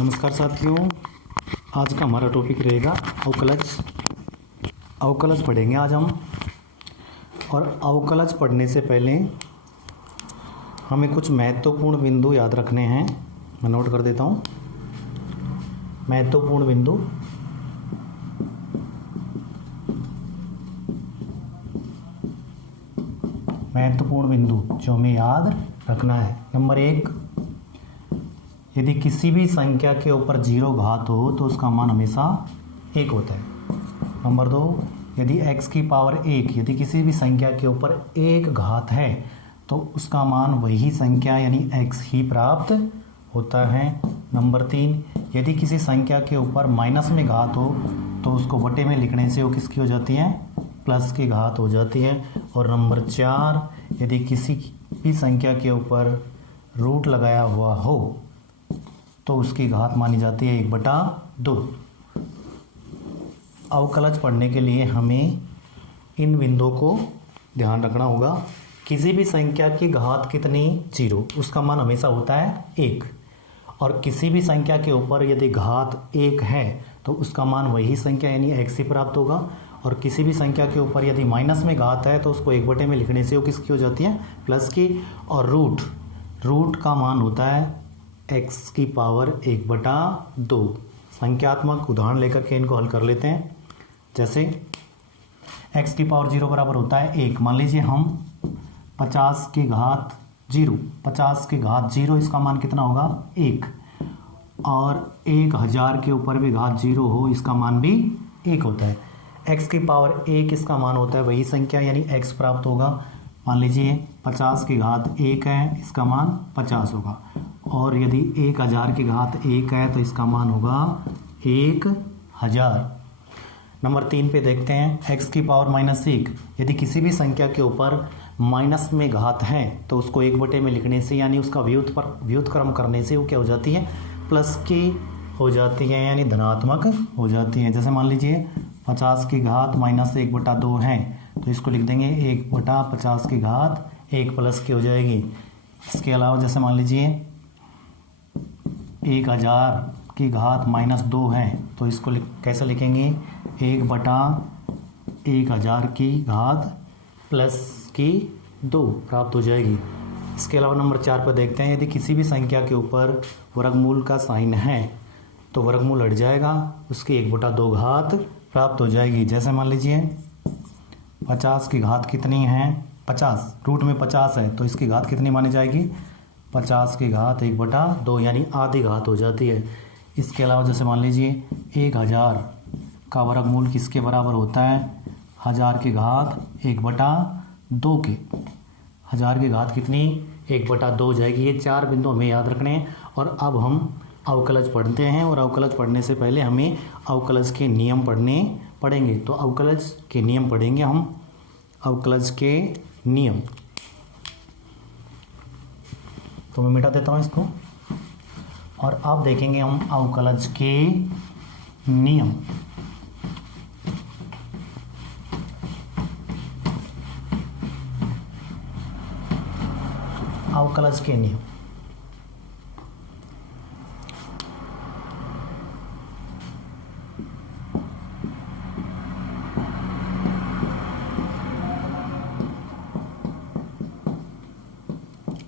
नमस्कार साथियों, आज का हमारा टॉपिक रहेगा अवकलज। अवकलज पढ़ेंगे आज हम। और अवकलज पढ़ने से पहले हमें कुछ महत्वपूर्ण बिंदु याद रखने हैं। मैं नोट कर देता हूँ। महत्वपूर्ण बिंदु, जो हमें याद रखना है। नंबर 1, यदि किसी भी संख्या के ऊपर 0 घात हो तो उसका मान हमेशा 1 होता है। नंबर 2, यदि x की पावर 1, यदि किसी भी संख्या के ऊपर 1 घात है तो उसका मान वही संख्या यानी x ही प्राप्त होता है। नंबर 3, यदि किसी संख्या के ऊपर माइनस में घात हो तो उसको बटे में लिखने से वो किसकी हो जाती है? प्लस की घात हो जाती है। और नंबर 4, यदि किसी भी संख्या के ऊपर रूट लगाया हुआ हो तो उसकी घात मानी जाती है 1/2। अवकलज पढ़ने के लिए हमें इन बिंदुओं को ध्यान रखना होगा। किसी भी संख्या की घात कितनी? 0, उसका मान हमेशा होता है 1। और किसी भी संख्या के ऊपर यदि घात 1 है तो उसका मान वही संख्या यानी x ही प्राप्त होगा। और किसी भी संख्या के ऊपर यदि माइनस में घात है तो उसको 1/2 में लिखने से वो किसकी हो जाती है? प्लस की। और रूट का मान होता है x की पावर 1/2। संख्यात्मक उदाहरण लेकर के इनको हल कर लेते हैं। जैसे x की पावर 0 बराबर होता है 1। मान लीजिए हम 50 की घात 0, इसका मान कितना होगा? 1। और 1000 के ऊपर भी घात 0 हो, इसका मान भी 1 होता है। x की पावर 1, इसका मान होता है वही संख्या यानी x प्राप्त होगा। मान लीजिए 50 की घात 1 है, इसका मान 50 होगा। और यदि 1000 की घात 1 है तो इसका मान होगा 1000। नंबर 3 पे देखते हैं x की पावर -1, यदि किसी भी संख्या के ऊपर माइनस में घात है तो उसको 1/2 में लिखने से यानी उसका व्युत्क्रम करने से वो क्या हो जाती है? प्लस की हो जाती है यानी धनात्मक हो जाती है। जैसे मान लीजिए 50 की घात -1/2 है तो इसको लिख देंगे 1/50 की घात 1 प्लस की हो जाएगी। इसके अलावा जैसे मान लीजिए 1000 की घात -2 है तो इसको कैसे लिखेंगे? 1/1000 की घात प्लस की 2 प्राप्त हो जाएगी। इसके अलावा नंबर 4 पर देखते हैं, यदि किसी भी संख्या के ऊपर वर्गमूल का साइन है तो वर्गमूल हट जाएगा, उसकी 1/2 घात प्राप्त हो जाएगी। जैसे मान लीजिए 50 की घात कितनी है? 50, रूट में 50 है तो इसकी घात कितनी मानी जाएगी? 50 की घात 1/2 यानी आधी घात हो जाती है। इसके अलावा जैसे मान लीजिए 1000 का वर्गमूल किसके बराबर होता है? 1000 की घात 1/2 के। 1000 की घात कितनी? 1/2 हो जाएगी। ये 4 बिंदु हमें याद रखने हैं। और अब हम अवकलज पढ़ते हैं। और अवकलज पढ़ने से पहले हमें अवकलज के नियम पढ़ने पड़ेंगे। तो अवकलज के नियम पढ़ेंगे हम। अवकलज के नियम तो मैं मिटा देता हूँ इसको। और अब देखेंगे हम अवकलज के नियम। अवकलज के नियम,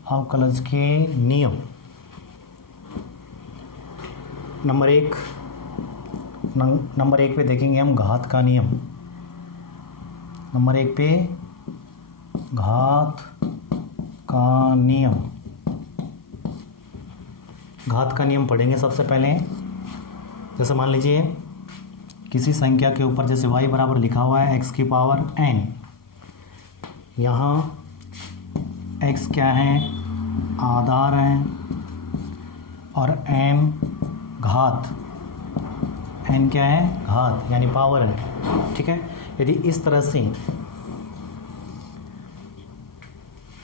अवकलज के नियम। नंबर 1 पे देखेंगे हम घात का नियम। नंबर 1 पे घात का नियम। घात का नियम पढ़ेंगे सबसे पहले। जैसे मान लीजिए किसी संख्या के ऊपर जैसे y बराबर लिखा हुआ है x की पावर n। यहाँ x क्या है? आधार है और n घात। n क्या है? घात यानी पावर है। ठीक है। यदि इस तरह से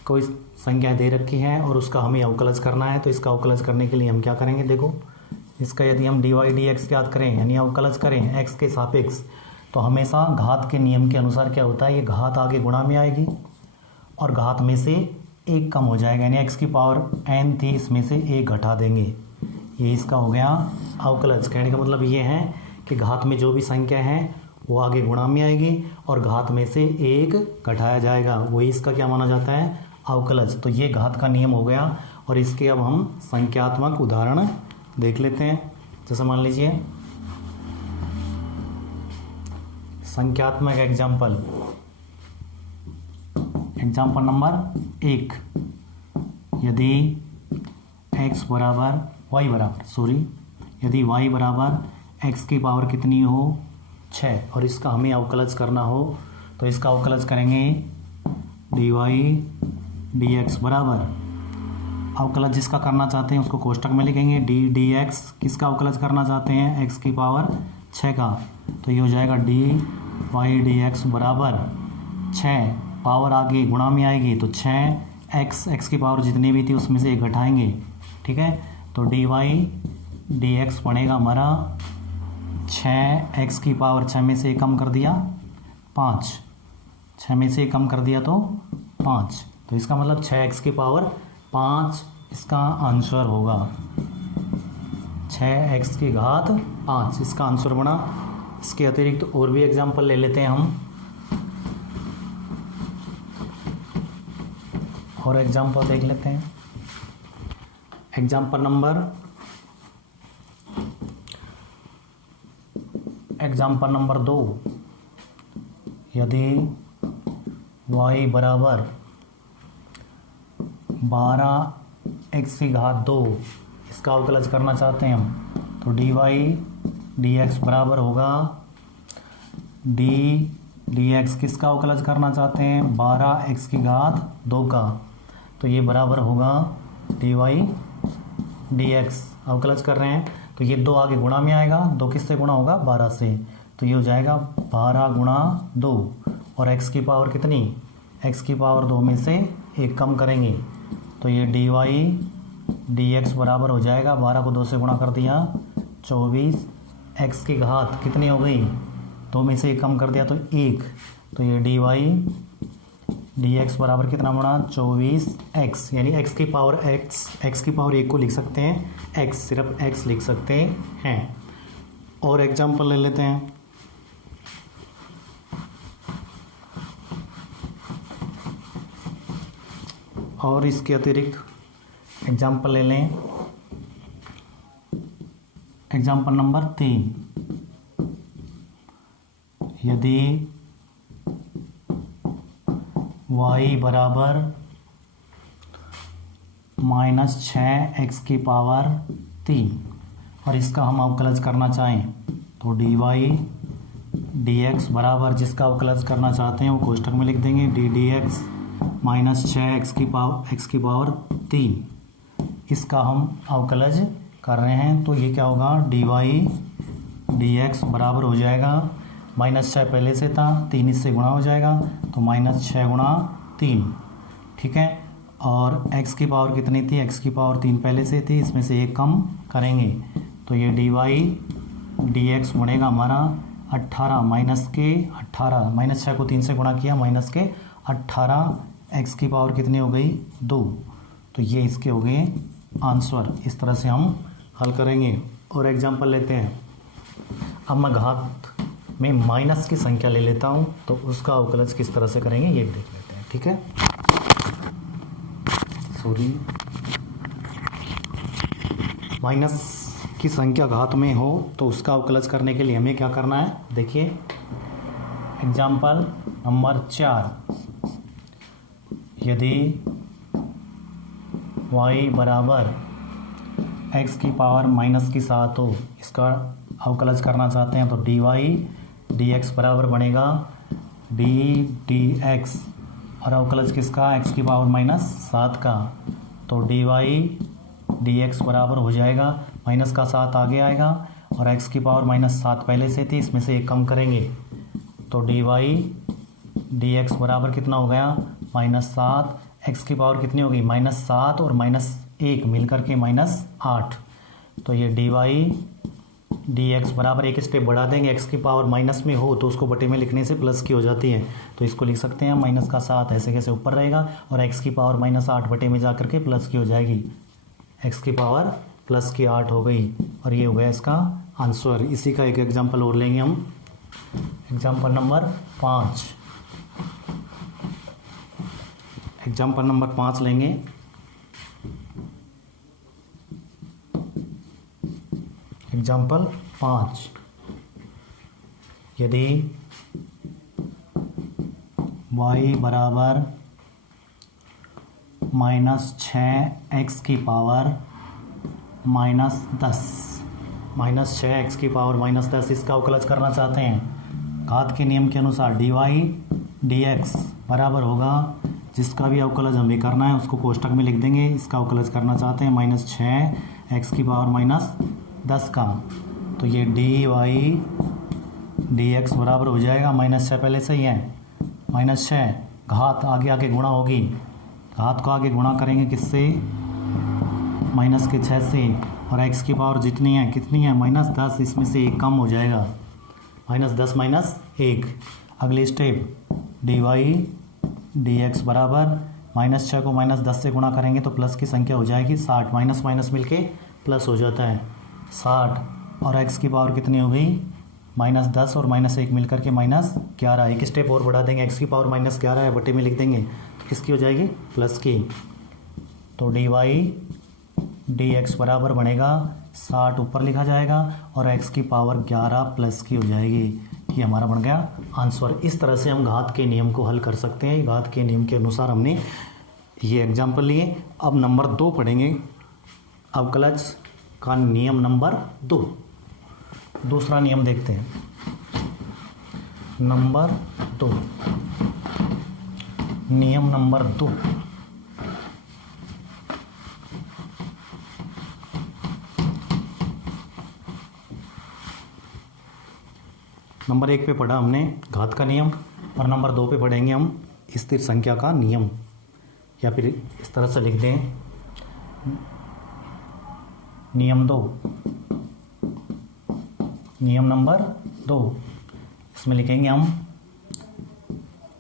कोई संख्या दे रखी है और उसका हमें अवकलज करना है तो इसका अवकलज करने के लिए हम क्या करेंगे? देखो, इसका यदि हम dy dx याद करें यानी अवकलज करें x के सापेक्ष तो हमेशा घात के नियम के अनुसार क्या होता है? ये घात आगे गुणा में आएगी और घात में से एक कम हो जाएगा, यानी x की पावर n थी इसमें से एक घटा देंगे। ये इसका हो गया अवकलज। कहने का मतलब ये है कि घात में जो भी संख्या है वो आगे गुणा में आएगी और घात में से एक घटाया जाएगा, वही इसका क्या माना जाता है, अवकलज। तो ये घात का नियम हो गया। और इसके अब हम संख्यात्मक उदाहरण देख लेते हैं। जैसे मान लीजिए संख्यात्मक एग्जाम्पल नंबर 1, यदि x बराबर y बराबर यदि y बराबर x की पावर कितनी हो 6 और इसका हमें अवकलज करना हो तो इसका अवकलज करेंगे dy dx बराबर, अवकलज जिसका करना चाहते हैं उसको कोष्टक में लिखेंगे d dx, किसका अवकलज करना चाहते हैं x की पावर 6 का, तो ये हो जाएगा dy dx बराबर 6, पावर आगे गुणा में आएगी तो 6x की पावर जितनी भी थी उसमें से एक घटाएंगे, ठीक है। तो dy dx बनेगा हमारा 6x की पावर 6 में से एक कम कर दिया 5, 6 में से एक कम कर दिया तो 5, तो इसका मतलब 6x की पावर 5 इसका आंसर होगा, 6x की घात 5 इसका आंसर बना। इसके अतिरिक्त और भी एग्जाम्पल ले लेते हैं हम, और एग्जाम्पल देख लेते हैं। एग्जाम्पल नंबर 2, यदि y बराबर 12x की घात 2 इसका अवकलज करना चाहते हैं हम, तो dy dx बराबर होगा d dx, किसका अवकलज करना चाहते हैं 12x की घात 2 का, तो ये बराबर होगा dy dx, अवकलज कर रहे हैं तो ये 2 आगे गुणा में आएगा, 2 किससे गुणा होगा 12 से, तो ये हो जाएगा 12 गुणा 2 और x की पावर कितनी, x की पावर 2 में से एक कम करेंगे तो ये dy dx बराबर हो जाएगा, 12 को 2 से गुणा कर दिया 24, x की घात कितनी हो गई 2 में से एक कम कर दिया तो 1, तो ये dy dx बराबर कितना बना 24x, यानी x की पावर 1 को लिख सकते हैं, x सिर्फ x लिख सकते हैं। और एग्जाम्पल ले लेते हैं। और इसके अतिरिक्त एग्जाम्पल ले लें। एग्जाम्पल नंबर 3, यदि y बराबर -6x की पावर 3 और इसका हम अवकलज करना चाहें तो dy dx बराबर, जिसका अवकलज करना चाहते हैं वो कोष्टक में लिख देंगे d dx -6x की पावर 3, इसका हम अवकलज कर रहे हैं तो ये क्या होगा dy dx बराबर हो जाएगा, -6 पहले से था 3 इससे गुणा हो जाएगा तो -6 गुणा 3, ठीक है। और x की पावर कितनी थी, x की पावर 3 पहले से थी, इसमें से एक कम करेंगे तो ये dy dx बनेगा हमारा 18 -6 को 3 से गुणा किया -18, x की पावर कितनी हो गई 2, तो ये इसके हो गए आंसर। इस तरह से हम हल करेंगे। और एग्जाम्पल लेते हैं। अब मैं घात में माइनस की संख्या ले लेता हूं तो उसका अवकलज किस तरह से करेंगे ये भी देख लेते हैं, ठीक है। माइनस की संख्या घात में हो तो उसका अवकलज करने के लिए हमें क्या करना है, देखिए एग्जाम्पल नंबर 4, यदि y बराबर x की पावर -7 हो, इसका अवकलज करना चाहते हैं तो dy dx बराबर बनेगा d dx, और अवकलज किसका x की पावर -7 का, तो dy dx बराबर हो जाएगा, माइनस का 7 आगे आएगा और x की पावर -7 पहले से थी, इसमें से एक कम करेंगे तो dy dx बराबर कितना हो गया -7, x की पावर कितनी होगी -7 और -1 मिलकर के -8, तो ये dy dx बराबर एक स्टेप बढ़ा देंगे, x की पावर माइनस में हो तो उसको बटे में लिखने से प्लस की हो जाती है, तो इसको लिख सकते हैं -7 ऐसे कैसे ऊपर रहेगा और x की पावर -8 बटे में जा करके प्लस की हो जाएगी, x की पावर प्लस की 8 हो गई और ये हो गया इसका आंसर। इसी का एक एग्जांपल और लेंगे हम, एग्जांपल नंबर 5। एग्जांपल नंबर 5 लेंगे। एग्जांपल 5, यदि y बराबर -6x की पावर -10, -6x की पावर -10 इसका अवकलज करना चाहते हैं। घात के नियम के अनुसार dy dx बराबर होगा, जिसका भी अवकलज हमें करना है उसको कोष्टक में लिख देंगे। इसका अवकलज करना चाहते हैं -6x की पावर -10 का, तो ये dy dx बराबर हो जाएगा -6 पहले से ही है, -6 घात आगे आगे गुणा होगी, घात को आगे गुणा करेंगे किससे, -6 से, और x की पावर जितनी है कितनी है -10, इसमें से एक कम हो जाएगा, -10 -1। अगली स्टेप dy dx बराबर -6 को -10 से गुणा करेंगे तो प्लस की संख्या हो जाएगी 60, माइनस माइनस मिलके प्लस हो जाता है 60, और x की पावर कितनी हो गई -10 और -1 मिलकर के -11। एक स्टेप और बढ़ा देंगे, x की पावर -11 है बटे में लिख देंगे तो किसकी हो जाएगी प्लस की, तो dy dx बराबर बनेगा 60 ऊपर लिखा जाएगा और x की पावर 11 प्लस की हो जाएगी। ये हमारा बन गया आंसर। इस तरह से हम घात के नियम को हल कर सकते हैं। घात के नियम के अनुसार हमने ये एग्जाम्पल लिए। अब नंबर 2 पढ़ेंगे, अवकलज का नियम नंबर 2। दूसरा नियम देखते हैं, नंबर 2, नियम नंबर 2। नंबर 1 पे पढ़ा हमने घात का नियम, और नंबर 2 पे पढ़ेंगे हम स्थिर संख्या का नियम, या फिर इस तरह से लिख दें नियम 2, नियम नंबर 2। इसमें लिखेंगे हम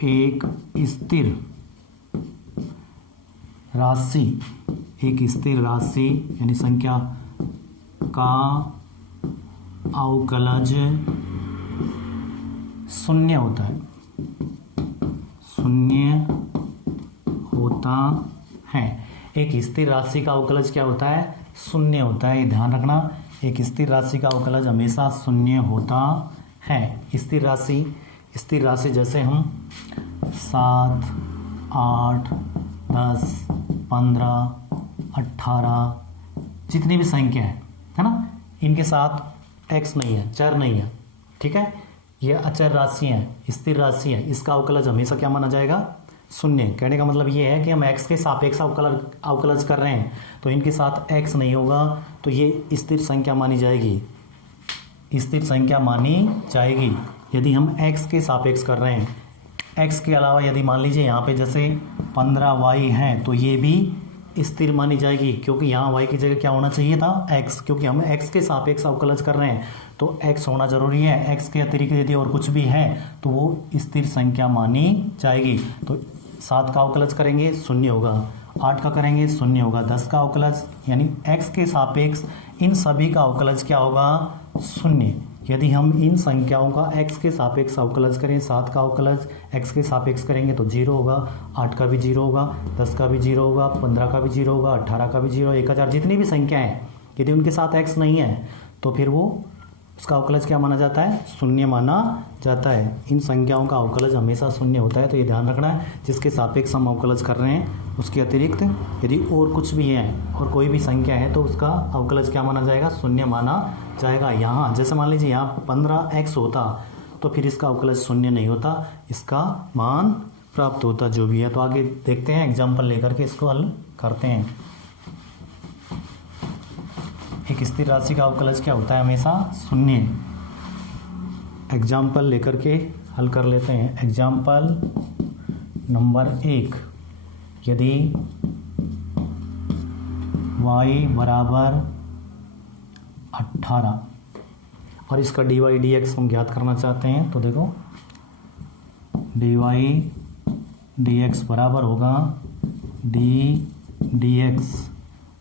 एक स्थिर राशि, एक स्थिर राशि यानी संख्या का अवकलज शून्य होता है, शून्य होता है। एक स्थिर राशि का अवकलज क्या होता है, शून्य होता है। ये ध्यान रखना, एक स्थिर राशि का अवकलज हमेशा शून्य होता है। स्थिर राशि जैसे हम 7, 8, 10, 15, 18 जितनी भी संख्या है ना, इनके साथ x नहीं है, चर नहीं है, ठीक है। ये अचर राशि है, स्थिर राशि है, इसका अवकलज हमेशा क्या माना जाएगा, शून्य। कहने का मतलब ये है कि हम x के सापेक्ष अवकलज कर रहे हैं तो इनके साथ x नहीं होगा तो ये स्थिर संख्या मानी जाएगी, स्थिर संख्या मानी जाएगी। यदि हम x के सापेक्ष कर रहे हैं, x के अलावा यदि मान लीजिए यहाँ पे जैसे 15y है तो ये भी स्थिर मानी जाएगी, क्योंकि यहाँ y की जगह क्या होना चाहिए था x, क्योंकि हम x के सापेक्ष अवकलज कर रहे हैं तो x होना जरूरी है। x के अतिरिक्त यदि और कुछ भी है तो वो स्थिर संख्या मानी जाएगी। तो 7 का अवकलज करेंगे शून्य होगा, 8 का करेंगे शून्य होगा, 10 का अवकलज यानी x के सापेक्ष इन सभी का अवकलज क्या होगा, शून्य। यदि हम इन संख्याओं का x के सापेक्ष अवकलज करें, 7 का अवकलज x के सापेक्ष करेंगे तो 0 होगा, 8 का भी 0 होगा, 10 का भी 0 होगा, 15 का भी 0 होगा, 18 का भी 0, 1000 जितनी भी संख्या है यदि उनके साथ x नहीं है तो फिर वो उसका अवकलज क्या माना जाता है, शून्य माना जाता है। इन संख्याओं का अवकलज हमेशा शून्य होता है, तो ये ध्यान रखना है। जिसके सापेक्ष हम अवकलज कर रहे हैं उसके अतिरिक्त यदि और कुछ भी है और कोई भी संख्या है तो उसका अवकलज क्या माना जाएगा, शून्य माना जाएगा। यहाँ जैसे मान लीजिए यहाँ 15x होता तो फिर इसका अवकलज शून्य नहीं होता, इसका मान प्राप्त होता जो भी है। तो आगे देखते हैं, एग्जाम्पल लेकर के इसको हल करते हैं। एक स्थिर राशि का अवकलज क्या होता है, हमेशा शून्य। एग्जाम्पल लेकर के हल कर लेते हैं। एग्जाम्पल नंबर 1, यदि y बराबर 18 और इसका dy dx हम ज्ञात करना चाहते हैं तो देखो dy dx बराबर होगा d dx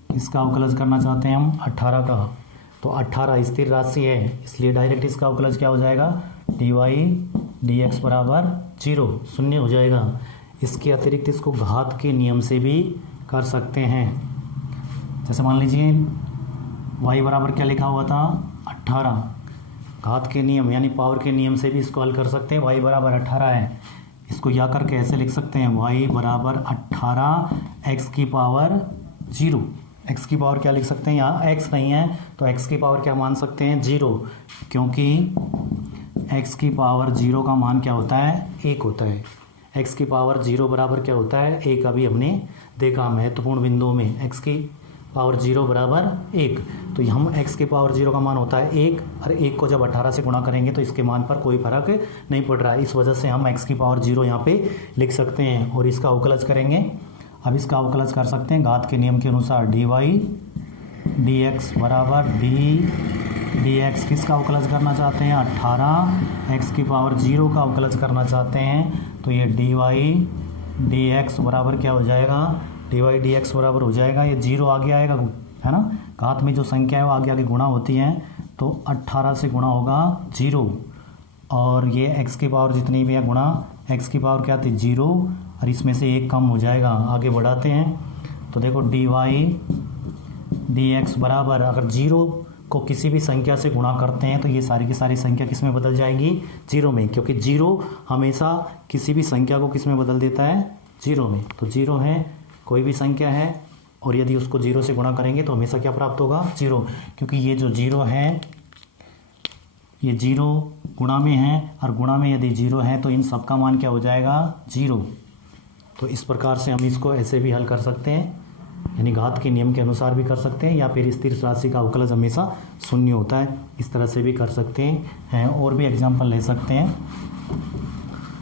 इसका अवकलज करना चाहते हैं हम 18 का, तो 18 स्थिर राशि है इसलिए डायरेक्ट इसका अवकलज क्या हो जाएगा, dy dx बराबर 0 शून्य हो जाएगा। इसके अतिरिक्त इसको घात के नियम से भी कर सकते हैं। जैसे मान लीजिए y बराबर क्या लिखा हुआ था 18, घात के नियम यानी पावर के नियम से भी इसको हल कर सकते हैं। y बराबर 18 है, इसको या करके ऐसे लिख सकते हैं y बराबर 18 x की पावर 0। x की पावर क्या लिख सकते हैं, यहाँ x नहीं है तो x की पावर क्या मान सकते हैं 0, क्योंकि x की पावर 0 का मान क्या होता है 1 होता है। x की पावर 0 बराबर क्या होता है 1, अभी हमने देखा महत्वपूर्ण बिंदुओं में x की पावर 0 बराबर 1, तो हम x की पावर 0 का मान होता है 1 और 1 को जब 18 से गुणा करेंगे तो इसके मान पर कोई फर्क नहीं पड़ रहा है। इस वजह से हम x की पावर 0 यहाँ पे लिख सकते हैं और इसका अवकलज करेंगे। अब इसका अवकलज कर सकते हैं घात के नियम के अनुसार, dy dx बराबर d dx किसका अवकलज करना चाहते हैं 18 x की पावर 0 का अवकलज करना चाहते हैं, तो ये dy dx बराबर क्या हो जाएगा, dy dx बराबर हो जाएगा, ये 0 आगे आएगा है ना, घात में जो संख्या है वो आगे आगे गुणा होती हैं, तो 18 से गुणा होगा 0 और ये x की पावर जितनी भी है गुणा x की पावर क्या थी 0 और इसमें से 1 कम हो जाएगा। आगे बढ़ाते हैं तो देखो dy dx बराबर, अगर 0 को किसी भी संख्या से गुणा करते हैं तो ये सारी की सारी संख्या किस में बदल जाएगी 0 में, क्योंकि 0 हमेशा किसी भी संख्या को किस में बदल देता है 0 में। तो 0 है कोई भी संख्या है और यदि उसको 0 से गुणा करेंगे तो हमेशा क्या प्राप्त होगा 0, क्योंकि ये जो 0 है ये 0 गुणा में है और गुणा में यदि 0 है तो इन सब का मान क्या हो जाएगा 0। तो इस प्रकार से हम इसको ऐसे भी हल कर सकते हैं, यानी घात के नियम के अनुसार भी कर सकते हैं या फिर स्थिर राशि का अवकलज हमेशा शून्य होता है, इस तरह से भी कर सकते हैं। और भी एग्जाम्पल ले सकते हैं।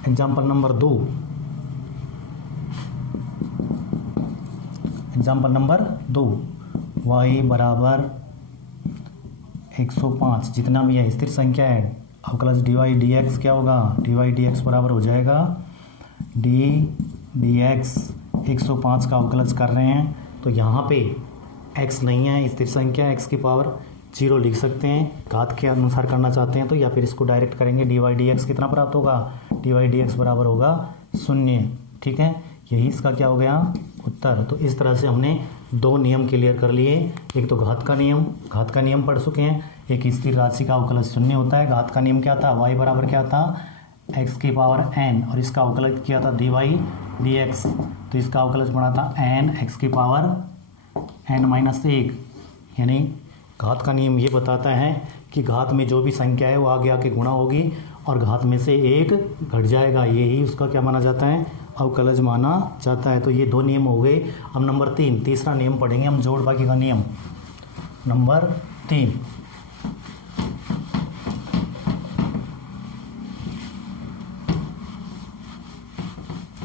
Example number 2, example number 2, y बराबर 105 जितना भी है स्थिर संख्या है, अवकलज dy dx क्या होगा, dy dx बराबर हो जाएगा d dx 105 का अवकलज कर रहे हैं, तो यहाँ पे x नहीं है स्थिर संख्या, x की पावर 0 लिख सकते हैं, घात के अनुसार करना चाहते हैं तो या फिर इसको डायरेक्ट करेंगे, dy dx कितना प्राप्त होगा, dy dx बराबर होगा 0। ठीक है, यही इसका क्या हो गया उत्तर। तो इस तरह से हमने 2 नियम क्लियर कर लिए, एक तो घात का नियम पढ़ चुके हैं, एक स्थिर राशि का अवकलज शून्य होता है। घात का नियम क्या था, y बराबर क्या था x की पावर n और इसका अवकलज किया था dy dx, तो इसका अवकलज बना था n x की पावर n-1, यानी घात का नियम ये बताता है कि घात में जो भी संख्या है वो आगे आके गुणा होगी और घात में से 1 घट जाएगा, यही उसका क्या माना जाता है अवकलज माना जाता है। तो ये 2 नियम हो गए। अब नंबर 3 तीसरा नियम पढ़ेंगे हम, जोड़ बाकी का नियम। नंबर 3,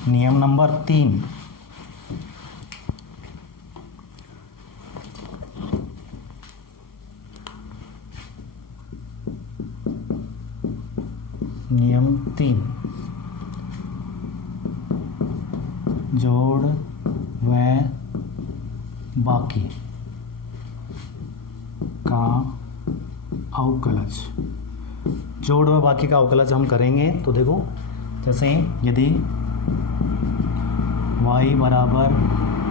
नियम नंबर 3, नियम 3, जोड़ व बाकी का अवकलज। जोड़ व बाकी का अवकलज हम करेंगे तो देखो, जैसे यदि y बराबर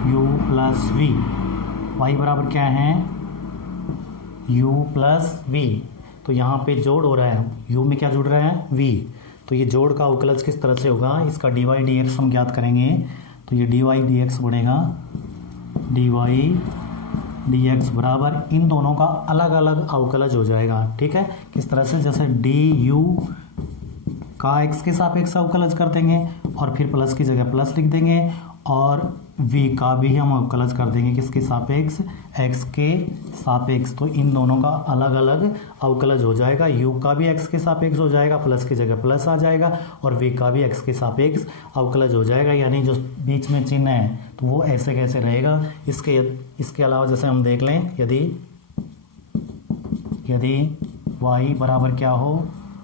u प्लस v, y बराबर क्या है u प्लस v, तो यहाँ पे जोड़ हो रहा है, u में क्या जुड़ रहा है v, तो ये जोड़ का अवकलज किस तरह से होगा, इसका dy dx हम ज्ञात करेंगे, तो ये dy dx बनेगा dy dx बराबर इन दोनों का अलग अलग अवकलज हो जाएगा। ठीक है, किस तरह से, जैसे du का x के सापेक्ष अवकलज कर देंगे और फिर प्लस की जगह प्लस लिख देंगे और v का भी हम अवकलज कर देंगे किसके सापेक्ष, x के सापेक्ष, तो इन दोनों का अलग अलग अवकलज हो जाएगा। u का भी x के सापेक्ष हो जाएगा, प्लस की जगह प्लस आ जाएगा और v का भी x के सापेक्ष अवकलज हो जाएगा, यानी जो बीच में चिन्ह है तो वो ऐसे कैसे रहेगा। इसके अलावा जैसे हम देख लें, यदि y बराबर क्या हो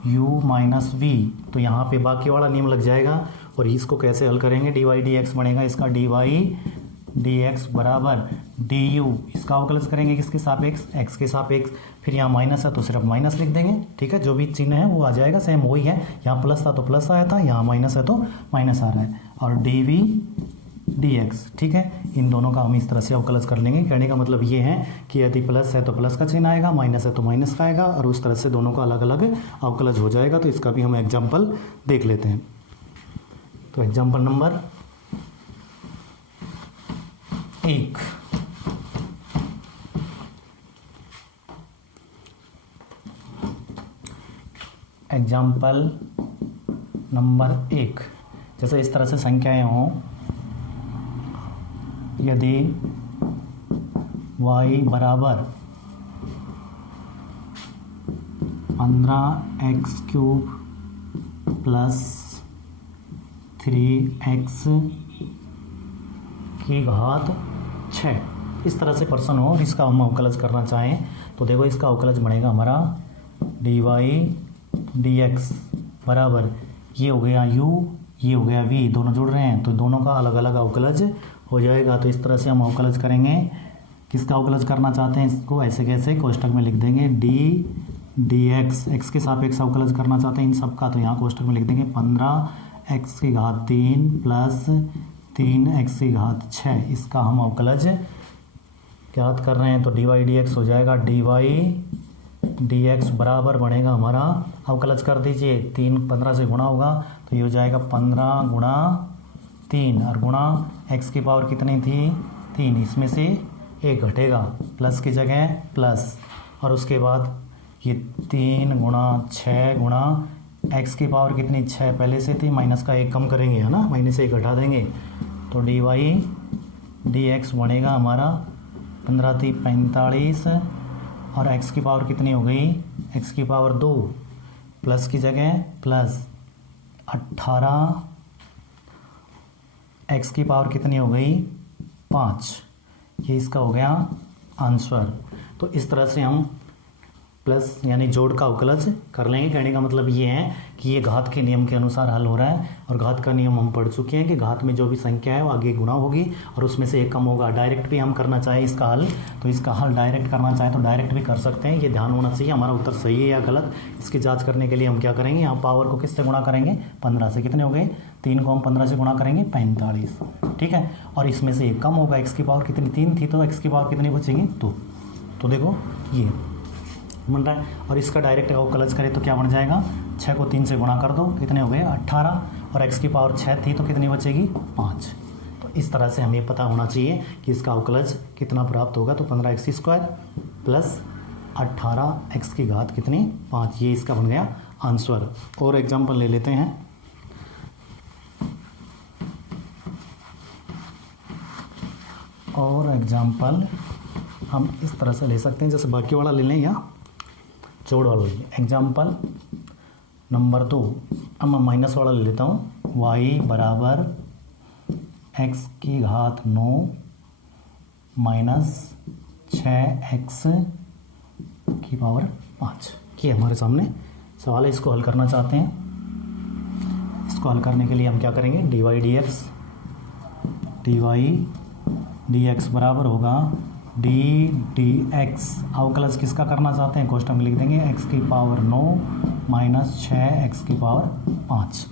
u माइनस v, तो यहाँ पे बाकी वाला नियम लग जाएगा और इसको कैसे हल करेंगे, dy dx बनेगा इसका dy dx बराबर du, इसका अवकलज करेंगे किसके सापेक्ष, x के सापेक्ष। फिर यहाँ माइनस है तो सिर्फ माइनस लिख देंगे, ठीक है, जो भी चिन्ह है वो आ जाएगा, सेम वही है। यहाँ प्लस था तो प्लस आया था, यहाँ माइनस है तो माइनस आ रहा है। और dv dx, ठीक है, इन दोनों का हम इस तरह से अवकलज कर लेंगे। कहने का मतलब ये है कि यदि प्लस है तो प्लस का चिन्ह आएगा, माइनस है तो माइनस का आएगा, और उस तरह से दोनों का अलग अलग अवकलज हो जाएगा। तो इसका भी हम एग्जाम्पल देख लेते हैं। तो एग्जाम्पल नंबर 1, एग्जाम्पल नंबर 1, जैसे इस तरह से संख्याएं हों, यदि y बराबर 15x³ प्लस 3x की घात 6, इस तरह से प्रश्न हो और इसका हम अवकलज करना चाहें तो देखो इसका अवकलज बनेगा हमारा dy dx बराबर, ये हो गया u, ये हो गया v, दोनों जुड़ रहे हैं तो दोनों का अलग अलग अवकलज हो जाएगा। तो इस तरह से हम अवकलज करेंगे। किसका अवकलज करना चाहते हैं इसको ऐसे कैसे कोष्टक में लिख देंगे d dx, x के सापेक्ष अवकलज करना चाहते हैं इन सब का, तो यहाँ कोष्टक में लिख देंगे 15x की घात 3 प्लस 3x की घात 6, इसका हम अवकलज ज्ञात कर रहे हैं। तो dy dx हो जाएगा dy dx बराबर बनेगा हमारा, अवकलज कर दीजिए, 3 15 से गुणा होगा तो ये हो जाएगा 15 गुणा 3 और गुणा x की पावर कितनी थी 3, इसमें से 1 घटेगा, प्लस की जगह प्लस, और उसके बाद ये 3 गुणा 6 गुणा x की पावर कितनी 6 पहले से थी, माइनस का 1 कम करेंगे है ना, माइनस 1 घटा देंगे तो dy dx बनेगा हमारा 15 थी 45 और x की पावर कितनी हो गई, x की पावर 2, प्लस की जगह प्लस 18, x की पावर कितनी हो गई 5, ये इसका हो गया आंसर। तो इस तरह से हम प्लस यानी जोड़ का अवकलज कर लेंगे। कहने का मतलब ये है कि ये घात के नियम के अनुसार हल हो रहा है, और घात का नियम हम पढ़ चुके हैं कि घात में जो भी संख्या है वो आगे गुणा होगी और उसमें से 1 कम होगा। डायरेक्ट भी हम करना चाहें इसका हल, तो इसका हल डायरेक्ट करना चाहें तो डायरेक्ट भी कर सकते हैं। ये ध्यान होना चाहिए हमारा उत्तर सही है या गलत, इसकी जाँच करने के लिए हम क्या करेंगे, यहाँ पावर को किससे गुणा करेंगे 15 से, कितने हो गए 3 को हम 15 से गुणा करेंगे 45, ठीक है, और इसमें से 1 कम होगा, x की पावर कितनी 3 थी तो x की पावर कितनी बचेगी 2, तो देखो ये बन रहा है। और इसका डायरेक्ट अवकलज करें तो क्या बन जाएगा, 6 को 3 से गुणा कर दो, कितने हो गए 18, और x की पावर 6 थी तो कितनी बचेगी 5। तो इस तरह से हमें पता होना चाहिए कि इसका अवकलज कितना प्राप्त होगा, तो 15x² प्लस 18x की घात कितनी 5, ये इसका बन गया आंसर। और एग्जाम्पल ले लेते हैं। और एग्जाम्पल हम इस तरह से ले सकते हैं, जैसे बाकी वाला ले लें या जोड़ वाला ले लें। एग्जाम्पल नंबर 2, अब मैं माइनस वाला ले लेता हूँ, y बराबर x की घात 9 माइनस 6x की पावर 5, ये हमारे सामने सवाल है, इसको हल करना चाहते हैं। इसको हल करने के लिए हम क्या करेंगे, dy dx बराबर होगा d dx, अवकलज किसका करना चाहते हैं कोष्टक में लिख देंगे x की पावर 9 माइनस 6x की पावर 5,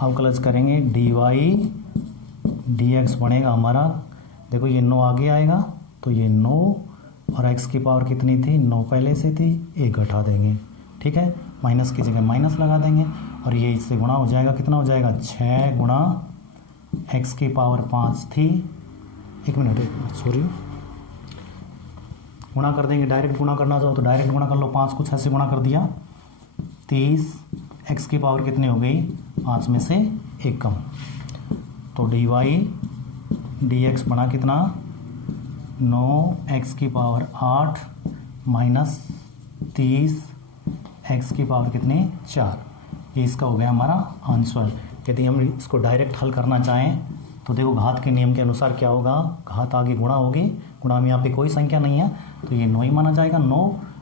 अवकलज करेंगे dy dx बनेगा हमारा, देखो ये 9 आगे आएगा तो ये 9 और x की पावर कितनी थी 9 पहले से थी, 1 घटा देंगे, ठीक है, माइनस की जगह माइनस लगा देंगे और ये इससे गुणा हो जाएगा, कितना हो जाएगा 6 गुणा x की पावर 5 थी, 1 मिनट सॉरी, गुणा कर देंगे, डायरेक्ट गुणा करना चाहो तो डायरेक्ट गुणा कर लो, 5 को 6 से गुणा कर दिया 30, x की पावर कितनी हो गई 5 में से 1 कम, तो dy dx बना कितना 9x की पावर 8 माइनस 30 x की पावर कितनी 4, ये इसका हो गया हमारा आंसर। यदि हम इसको डायरेक्ट हल करना चाहें तो देखो घात के नियम के अनुसार क्या होगा, घात आगे गुणा होगी, गुणा में यहाँ पे कोई संख्या नहीं है तो ये 9 ही माना जाएगा, 9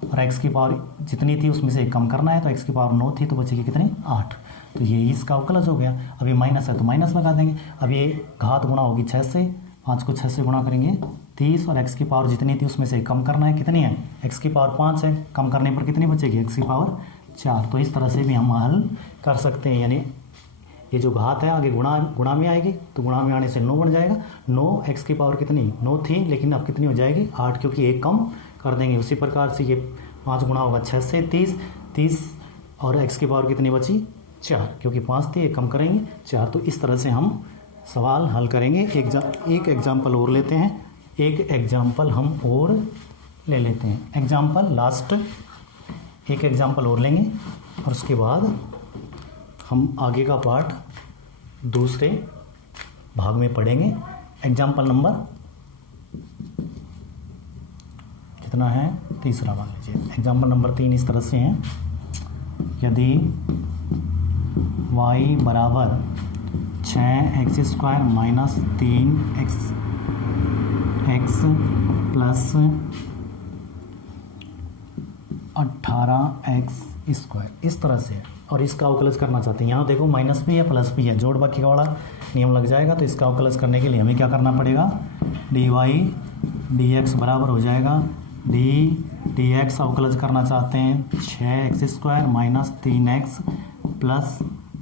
और x की पावर जितनी थी उसमें से 1 कम करना है, तो x की पावर 9 थी तो बचेगी कितनी 8, तो ये इसका अवकलज हो गया। अभी माइनस है तो माइनस लगा देंगे, अब ये घात गुणा होगी 6 से 5 को 6 से गुणा करेंगे 30 और x की पावर जितनी थी उसमें से कम करना है, कितनी है, x की पावर 5 है, कम करने पर कितनी बचेगी, x की पावर 4। तो इस तरह से भी हम हल कर सकते हैं, यानी ये जो घात है आगे गुणा में आएगी तो गुणा में आने से 9 बन जाएगा। 9 x की पावर कितनी 9 थी, लेकिन अब कितनी हो जाएगी 8, क्योंकि 1 कम कर देंगे। उसी प्रकार से ये 5 गुणा होगा 6 से 30 और x की पावर कितनी बची 4, क्योंकि 5 थी 1 कम करेंगे 4। तो इस तरह से हम सवाल हल करेंगे। एक एग्जाम्पल और लेते हैं, एक एग्जाम्पल हम और ले लेते हैं। एग्जाम्पल लास्ट एक एग्जाम्पल और लेंगे और उसके बाद हम आगे का पार्ट दूसरे भाग में पढ़ेंगे। एग्जाम्पल नंबर कितना है, तीसरा मान लीजिए। एग्जाम्पल नंबर 3 इस तरह से है, यदि y बराबर 6x² minus 3x plus 18x² इस तरह से है और इसका अवकलज करना चाहते हैं। यहाँ देखो माइनस भी है प्लस भी है, जोड़ बाकी का वाला नियम लग जाएगा। तो इसका अवकलज करने के लिए हमें क्या करना पड़ेगा, dy dx बराबर हो जाएगा dx अवकलज करना चाहते हैं 6x² minus 3x plus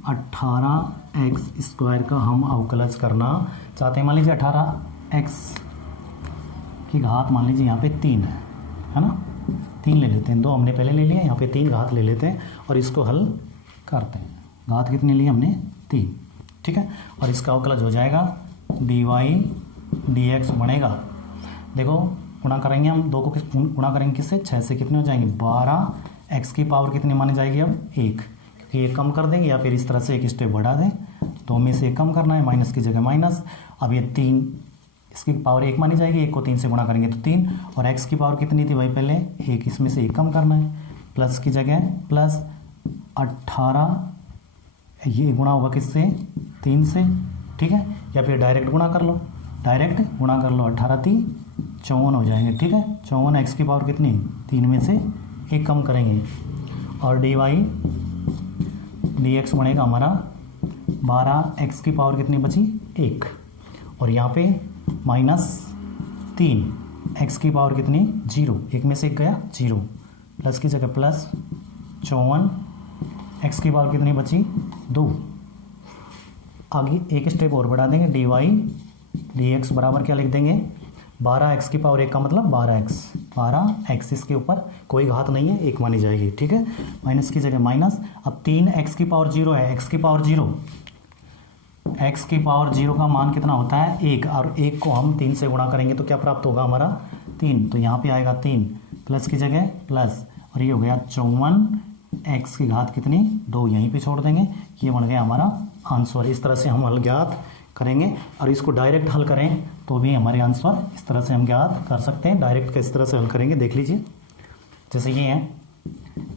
18x² का हम अवकलज करना चाहते हैं। मान लीजिए 18x की घात मान लीजिए यहाँ पे 3 है ना, 3 ले लेते हैं, 2 हमने पहले ले लिए, यहाँ पे 3 घात ले लेते हैं और इसको हल करते हैं। घात कितनी ली हमने 3, ठीक है। और इसका अवकलज हो जाएगा dy dx बनेगा, देखो गुणा करेंगे हम 2 को गुणा करेंगे किससे 6 से, कितने हो जाएंगे 12, x की पावर कितनी मानी जाएगी अब 1, क्योंकि ये कम कर देंगे या फिर इस तरह से एक स्टेप बढ़ा दें, 2 में से 1 कम करना है, माइनस की जगह माइनस। अब ये 3 इसकी पावर 1 मानी जाएगी, 1 को 3 से गुणा करेंगे तो 3, और x की पावर कितनी थी भाई पहले 1, इसमें से 1 कम करना है, प्लस की जगह प्लस 18, ये गुणा होगा किससे 3 से, ठीक है। या फिर डायरेक्ट गुणा कर लो, 18 3 54 हो जाएंगे, ठीक है। 54 x की पावर कितनी 3 में से 1 कम करेंगे और dy dx बनेगा हमारा 12, x की पावर कितनी बची 1, और यहाँ पे माइनस 3, x की पावर कितनी 0, 1 में से 1 गया 0, प्लस की जगह प्लस 54, x की पावर कितनी बची 2। आगे एक स्टेप और बढ़ा देंगे, dy dx बराबर क्या लिख देंगे 12, x की पावर 1 का मतलब 12x, इसके ऊपर कोई घात नहीं है 1 मानी जाएगी, ठीक है। माइनस की जगह माइनस, अब 3 x की पावर 0 है, x की पावर 0 का मान कितना होता है 1, और 1 को हम 3 से गुणा करेंगे तो क्या प्राप्त होगा हमारा 3, तो यहाँ पे आएगा 3, प्लस की जगह प्लस, और ये हो गया 54, x की घात कितनी 2, यहीं पे छोड़ देंगे, ये बन गया हमारा आंसर। इस तरह से हम हल ज्ञात करेंगे, और इसको डायरेक्ट हल करें तो भी हमारे आंसर इस तरह से हम ज्ञात कर सकते हैं। डायरेक्ट किस तरह से हल करेंगे देख लीजिए, जैसे ये है,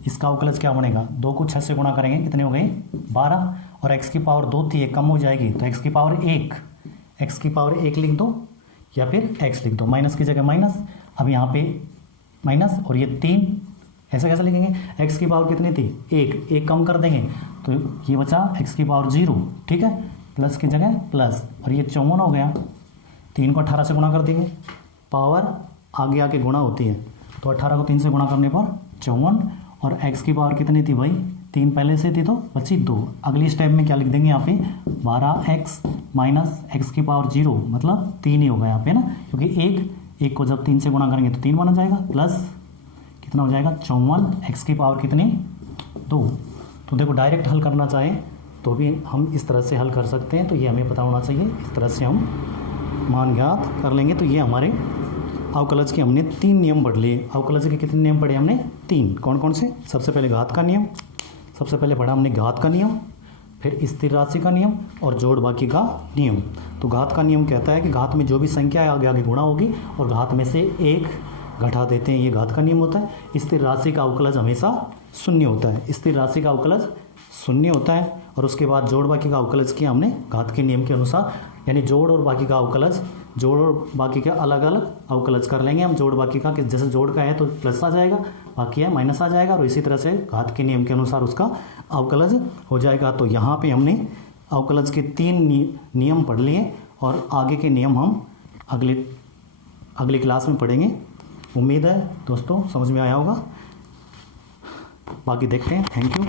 इसका अवकलज क्या बनेगा 2 को 6 से गुणा करेंगे, कितने हो गए 12, और x की पावर 2 थी 1 कम हो जाएगी तो x की पावर 1 लिख दो या फिर x लिख दो, माइनस की जगह माइनस, अब यहाँ पे माइनस और ये 3, ऐसे कैसे लिखेंगे, x की पावर कितनी थी 1 कम कर देंगे तो ये बचा x की पावर 0, ठीक है, प्लस की जगह प्लस, और ये 54 हो गया, 3 को 18 से गुणा कर देंगे, पावर आगे आके गुणा होती है तो 18 को 3 से गुणा करने पर 54, और x की पावर कितनी थी भाई 3 पहले से थी तो बची 2। अगली स्टेप में क्या लिख देंगे यहाँ पे 12x माइनस x की पावर 0 मतलब 3 ही होगा यहाँ पे ना, क्योंकि 1 को जब 3 से गुणा करेंगे तो 3 बना जाएगा, प्लस कितना हो जाएगा 54, x की पावर कितनी 2। तो देखो डायरेक्ट हल करना चाहें तो भी हम इस तरह से हल कर सकते हैं, तो ये हमें पता होना चाहिए, इस तरह से हम मान ज्ञात कर लेंगे। तो ये हमारे अवकलज के हमने 3 नियम पढ़ लिए। अवकलज के कितने नियम पढ़े हमने 3, कौन कौन से, सबसे पहले घात का नियम, सबसे पहले पढ़ा हमने घात का नियम, फिर स्थिर राशि का नियम और जोड़ बाकी का नियम। तो घात का नियम कहता है कि घात में जो भी संख्या है आगे आगे गुणा होगी और घात में से 1 घटा देते हैं, ये घात का नियम होता है। स्थिर राशि का अवकलज हमेशा 0 होता है, स्थिर राशि का अवकलज 0 होता है। और उसके बाद जोड़ बाकी का अवकलज किया हमने घात के नियम के अनुसार, यानी जोड़ और बाकी का अवकलज, जोड़ और बाकी का अलग अलग अवकलज कर लेंगे हम। जोड़ बाकी का जैसे जोड़ का है तो प्लस आ जाएगा, बाकी है माइनस आ जाएगा, और इसी तरह से घात के नियम के अनुसार उसका अवकलज हो जाएगा। तो यहाँ पे हमने अवकलज के 3 नियम पढ़ लिए और आगे के नियम हम अगले अगली क्लास में पढ़ेंगे। उम्मीद है दोस्तों समझ में आया होगा। बाकी देखते हैं। Thank you.